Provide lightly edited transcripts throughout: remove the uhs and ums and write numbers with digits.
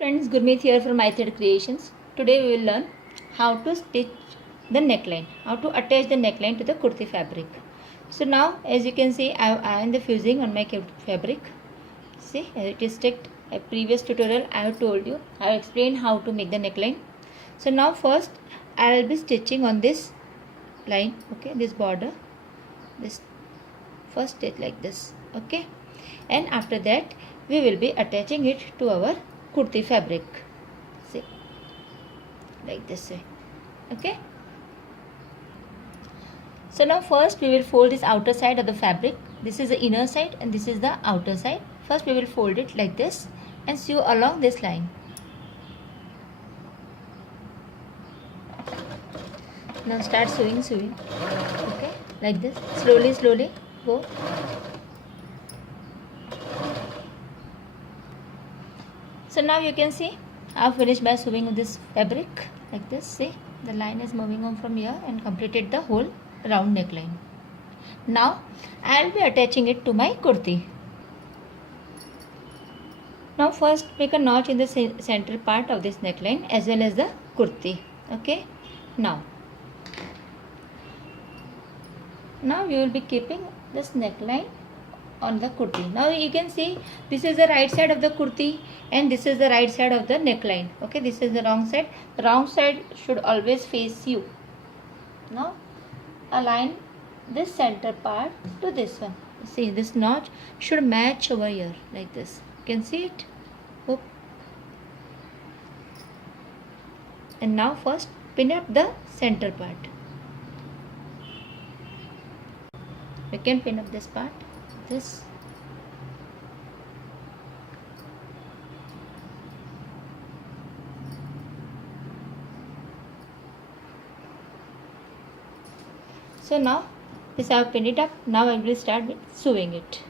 friends, Gurmeet here from iThread Creations. Today we will learn how to stitch the neckline, how to attach the neckline to the kurti fabric. So now as you can see, I have ironed the fusing on my fabric. See, as it is sticked. A previous tutorial I have told you, I have explained how to make the neckline. So now first I will be stitching on this line, okay, this border, this first stitch like this, okay, and after that we will be attaching it to our kurti fabric, see, like this way, okay. So now first we will fold this outer side of the fabric. This is the inner side and this is the outer side. First we will fold it like this and sew along this line. Now start sewing, okay, like this, slowly go. So now you can see I have finished by sewing this fabric like this. See, the line is moving on from here and completed the whole round neckline. Now I will be attaching it to my kurti. Now first make a notch in the central part of this neckline as well as the kurti, okay. Now you will be keeping this neckline on the kurti. Now you can see this is the right side of the kurti and this is the right side of the neckline, okay. This is the wrong side. The wrong side should always face you. Now align this center part to this one. See, this notch should match over here like this. You can see it. Oop. And now first pin up the center part. You can pin up this part, this. So now this I have pinned it up. Now I will start with sewing it.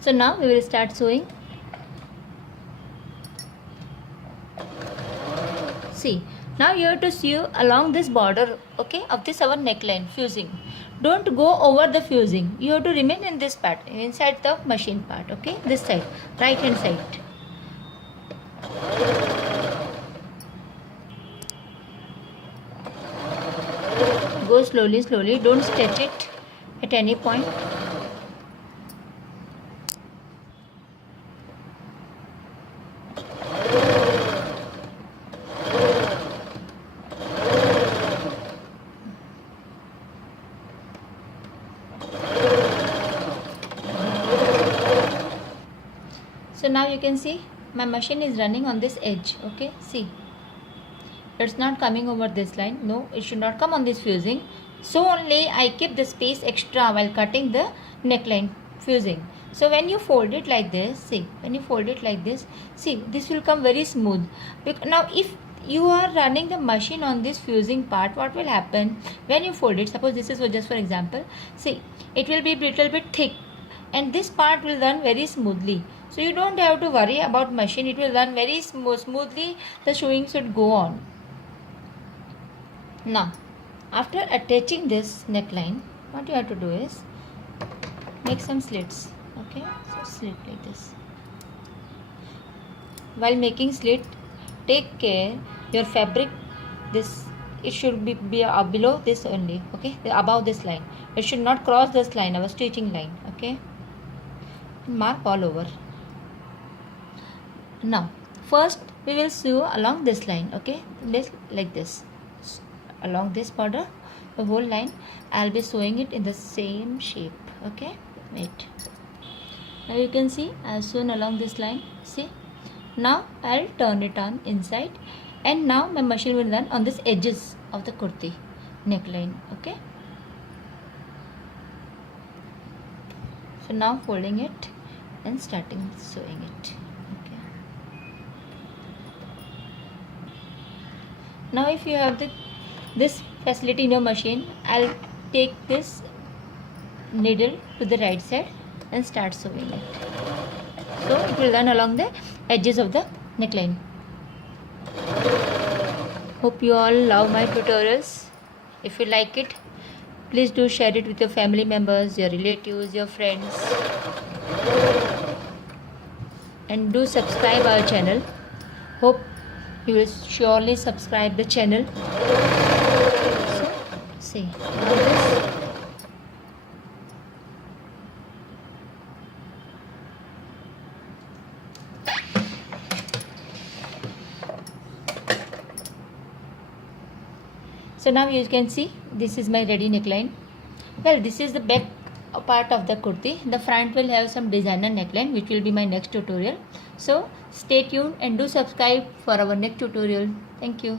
So now we will start sewing. See, now you have to sew along this border, okay, of this our neckline fusing. Don't go over the fusing. You have to remain in this part, inside the machine part, okay, this side, right hand side. Go slowly, don't stretch it at any point. So now you can see my machine is running on this edge, okay. See, it's not coming over this line. No, it should not come on this fusing. So only I keep the space extra while cutting the neckline fusing. So when you fold it like this, see, when you fold it like this, see, this will come very smooth. Now if you are running the machine on this fusing part, what will happen when you fold it? Suppose this is just for example, see, it will be little bit thick and this part will run very smoothly. So you don't have to worry about machine. It will run very smoothly. The sewing should go on. Now after attaching this neckline, what you have to do is make some slits, okay. So slit like this. While making slit, take care your fabric, this, it should be below this only, okay, above this line. It should not cross this line, our stitching line, okay. Mark all over. Now first we will sew along this line, okay, this like this, along this border, the whole line. I'll be sewing it in the same shape, okay. Wait, now you can see I've sewn along this line. See, now I'll turn it on inside and now my machine will run on this edges of the kurti neckline, okay. So now folding it and starting sewing it, okay. Now if you have this facility in your machine, I'll take this needle to the right side and start sewing it. So it will run along the edges of the neckline. Hope you all love my tutorials. If you like it, Please do share it with your family members, your relatives, your friends, and do subscribe our channel. Hope you will surely subscribe the channel. So see now this. So now you can see this is my ready neckline. Well, this is the back part of the kurti. The front will have some designer neckline, which will be my next tutorial. So stay tuned and do subscribe for our next tutorial. Thank you.